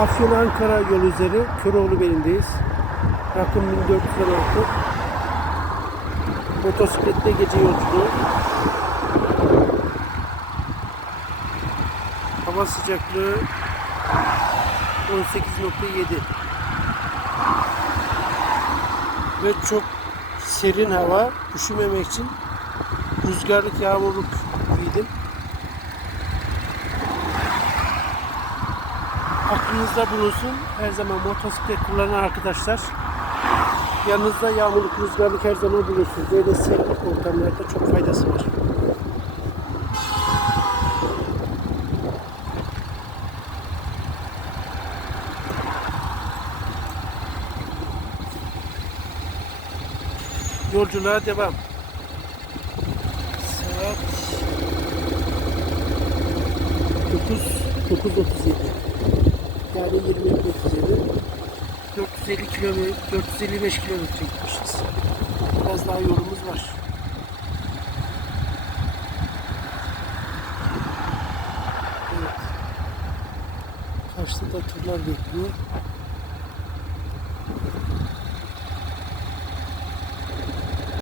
Afyon Ankara yolu üzeri Köroğlu Bey'indeyiz. Rakım 1416. Motosikletle gece yolculuğu. Hava sıcaklığı 18.7 ve çok serin hava üşümemek için rüzgarlık yağmurluk giydim. Aklınızda bulunsun. Her zaman motosiklet kullanan arkadaşlar yanınızda yağmurluk rüzgarlık her zaman bulunsun. Böyle serin ortamlarda çok faydası var. Yolculuğa devam. Saat 9 9.37 yani 22.37 450 kilometre 455 kilometre gitmişiz. Biraz daha yolumuz var. Evet. Karşıda da turlar bekliyor.